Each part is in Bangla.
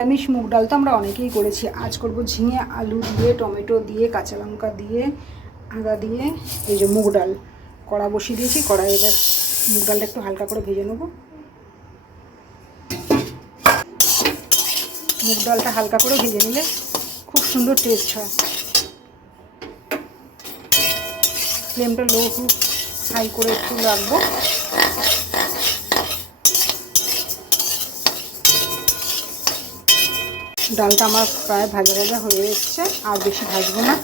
নিরামিষ মুগ ডাল তো আমরা অনেকেই করেছি, আজ করব ঝিঙে আলু দিয়ে টমেটো দিয়ে কাঁচা লঙ্কা দিয়ে আদা দিয়ে এই যে মুগ ডাল। কড়া বসিয়ে দিয়েছি, কড়াই এবার মুগ ডালটা একটু হালকা করে ভেজে নেব। মুগ ডালটা হালকা করে ভেজে নিলে খুব সুন্দর টেস্ট হয়। ফ্লেমটা লো টু হাই করে একটু রাখবো। ডালটা আমার প্রায় ভাজা ভাজা হয়ে এসছে, আর বেশি ভাজবো না,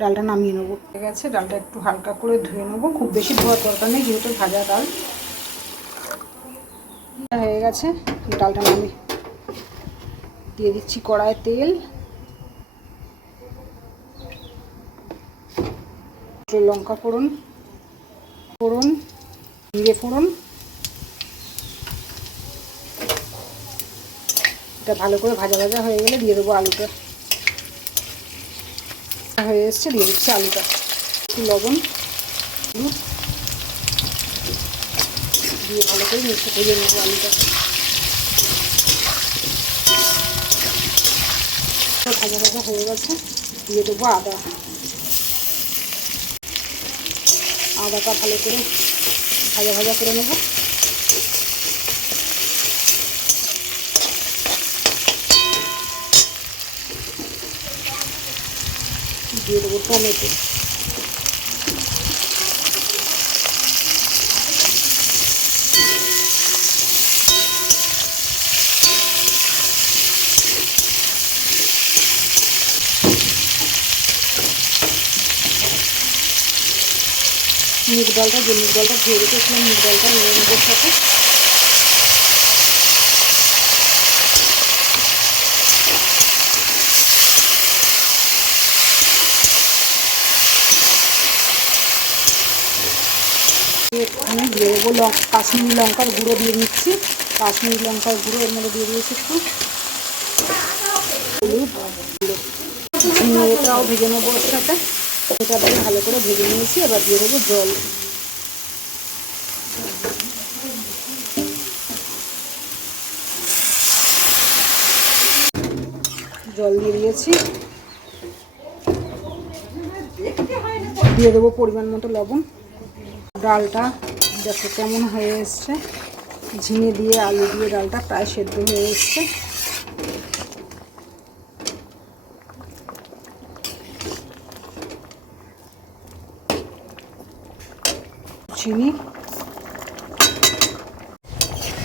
ডালটা নামিয়ে নেবো। ঠিক আছে, ডালটা একটু হালকা করে ধুয়ে নেবো, খুব বেশি ধোয়ার দরকার নেই যেহেতু ভাজা ডাল। হয়ে গেছে, ডালটা নামিয়ে দিয়ে দিচ্ছি কড়ায় তেল, লঙ্কা ফোড়ন, জিরে ফোড়ন, এটা ভালো করে ভাজা ভাজা হয়ে গেলে দিয়ে দেবো আলুটা। হয়ে এসছে, দিয়ে দিচ্ছি আলুটা, একটু লবণ দিয়ে ভালো করে মিক্স ভেজে নেবো আলুটা। ভাজা ভাজা হয়ে গেছে, দিয়ে দেবো আদাটা ভালো করে ভাজা ভাজা করে নেব। দিয়ে দেবো টমেটো, মুগ ডালটা ধুয়ে রেখেছিলাম, মুগ ডালটা নিয়ে নেবো সাথে। এখানে দিয়ে দেবো কাশ্মীরি লঙ্কার গুঁড়ো দিয়ে নিচ্ছি, কাশ্মীরি লঙ্কার গুঁড়ো এর মধ্যে দিয়ে দিয়েছি একটু হলুদ, ঝিঙেটাও ভেজে নেবো ওর সাথে। এটা দিয়ে ভালো করে ভেজে নিয়েছি, এবার দিয়ে দেবো জল। জল দিয়ে দিয়েছি, দিয়ে দেবো পরিমাণ মতো লবণ। ডালটা দেখো কেমন হয়ে এসছে, ঝিঙে দিয়ে আলু দিয়ে ডালটা প্রায় সেদ্ধ হয়ে এসছে। চিনি,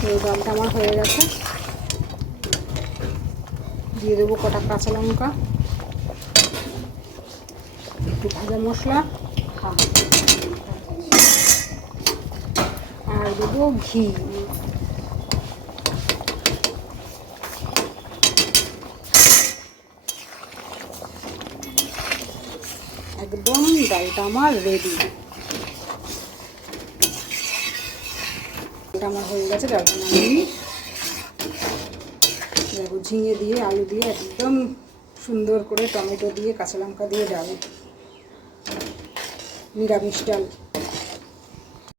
এই ডালটা আমার হয়ে গেছে। দিয়ে দেবো কটা কাঁচা লঙ্কা, একটু ভাজা মশলা, আর দেবো ঘি। একদম ডালটা আমার রেডি, ডালটা আমার হয়ে গেছে। ডালটা নামিয়ে দেখো ঝিঙে দিয়ে আলু দিয়ে একদম সুন্দর করে টমেটো দিয়ে কাঁচা লঙ্কা দিয়ে ডাল, নিরামিষ ডাল।